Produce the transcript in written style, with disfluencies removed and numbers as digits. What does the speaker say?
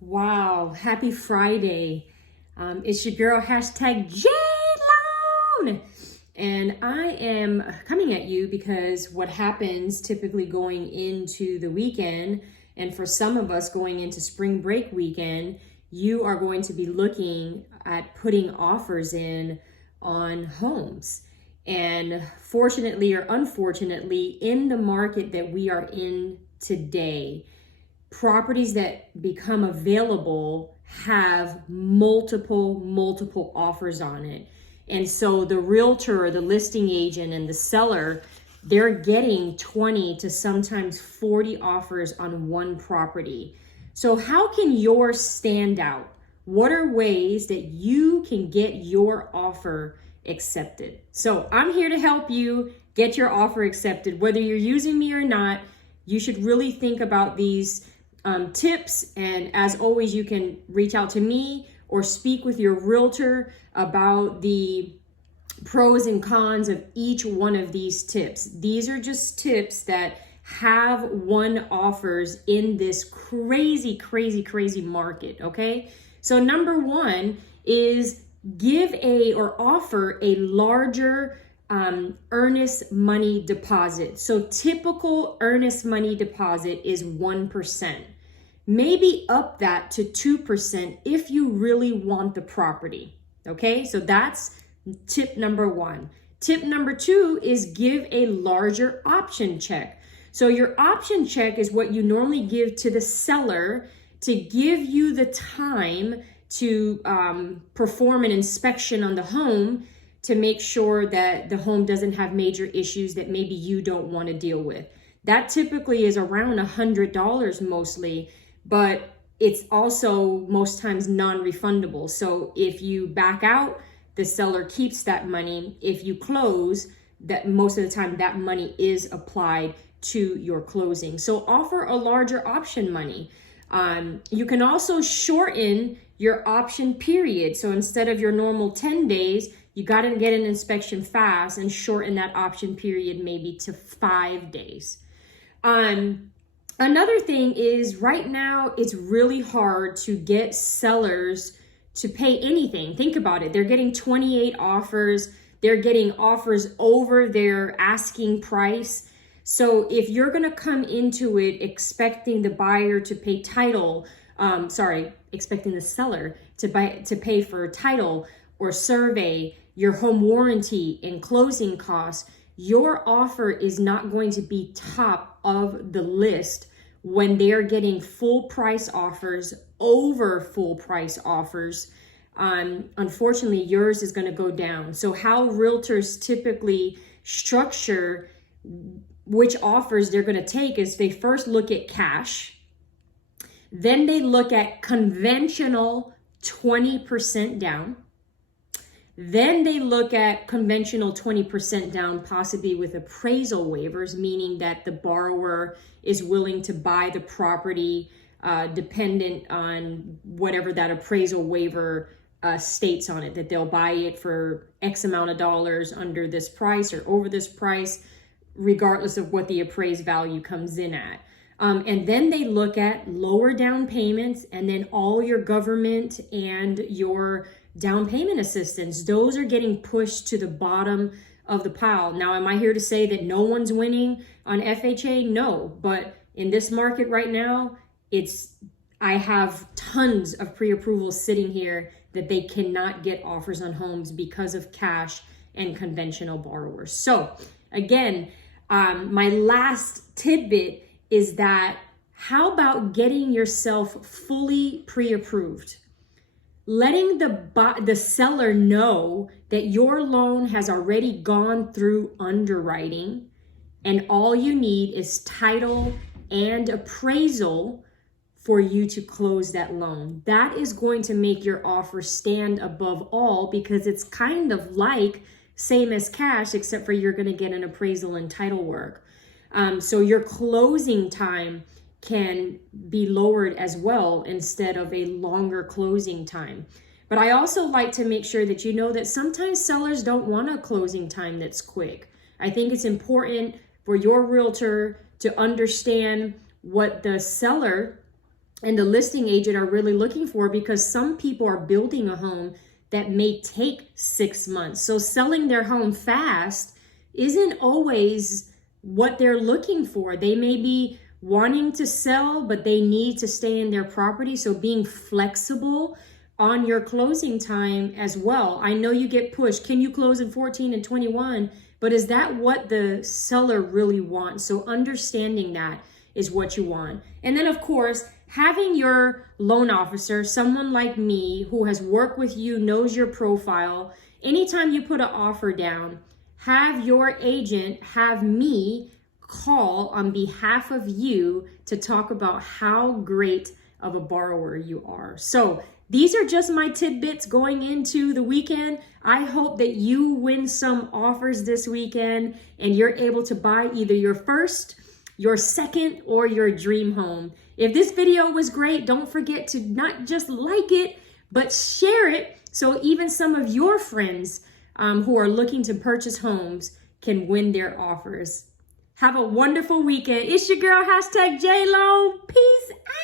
Wow, happy Friday. It's your girl, hashtag JLoan. And I am coming at you because what happens typically going into the weekend, and for some of us going into spring break weekend, you are going to be looking at putting offers in on homes. And fortunately or unfortunately, in the market that we are in today, properties that become available have multiple offers on it. And so the realtor or the listing agent and the seller, they're getting 20 to sometimes 40 offers on one property. So how can yours stand out? What are ways that you can get your offer accepted? So I'm here to help you get your offer accepted. Whether you're using me or not, you should really think about these tips. And as always, you can reach out to me or speak with your realtor about the pros and cons of each one of these tips. These are just tips that have won offers in this crazy market, okay? So number one is offer a larger earnest money deposit. So typical earnest money deposit is 1%. Maybe up that to 2% if you really want the property. Okay, so that's tip number one. Tip number two is give a larger option check. So your option check is what you normally give to the seller to give you the time to perform an inspection on the home to make sure that the home doesn't have major issues that maybe you don't want to deal with. That typically is around $100 mostly, but it's also most times non-refundable. So if you back out, the seller keeps that money. If you close, that most of the time that money is applied to your closing. So offer a larger option money. You can also shorten your option period. So instead of your normal 10 days, you got to get an inspection fast and shorten that option period maybe to 5 days. Another thing is right now it's really hard to get sellers to pay anything. Think about it. They're getting 28 offers. They're getting offers over their asking price. So if you're going to come into it expecting the buyer to pay expecting the seller to pay for title or survey, your home warranty and closing costs, your offer is not going to be top of the list when they're getting full price offers over full price offers. Unfortunately, yours is going to go down. So how realtors typically structure which offers they're going to take is they first look at cash, then they look at conventional 20% down. Then they look at conventional 20% down, possibly with appraisal waivers, meaning that the borrower is willing to buy the property dependent on whatever that appraisal waiver states on it, that they'll buy it for X amount of dollars under this price or over this price, regardless of what the appraised value comes in at. And then they look at lower down payments and then all your government and your down payment assistance. Those are getting pushed to the bottom of the pile. Now, am I here to say that no one's winning on FHA? No, but in this market right now, I have tons of pre-approvals sitting here that they cannot get offers on homes because of cash and conventional borrowers. So again, my last tidbit is that how about getting yourself fully pre-approved? Letting the seller know that your loan has already gone through underwriting and all you need is title and appraisal for you to close that loan. That is going to make your offer stand above all because it's kind of like same as cash, except for you're going to get an appraisal and title work. So your closing time can be lowered as well instead of a longer closing time. But I also like to make sure that you know that sometimes sellers don't want a closing time that's quick. I think it's important for your realtor to understand what the seller and the listing agent are really looking for, because some people are building a home that may take 6 months. So selling their home fast isn't always what they're looking for. They may be wanting to sell, but they need to stay in their property. So being flexible on your closing time as well. I know you get pushed. Can you close in 14 and 21? But is that what the seller really wants? So understanding that is what you want. And then of course, having your loan officer, someone like me who has worked with you, knows your profile. Anytime you put an offer down, have your agent have me call on behalf of you to talk about how great of a borrower you are. So these are just my tidbits going into the weekend. I hope that you win some offers this weekend and you're able to buy either your first, your second, or your dream home. If this video was great, don't forget to not just like it, but share it so even some of your friends who are looking to purchase homes can win their offers. Have a wonderful weekend. It's your girl, #JLoan. Peace out.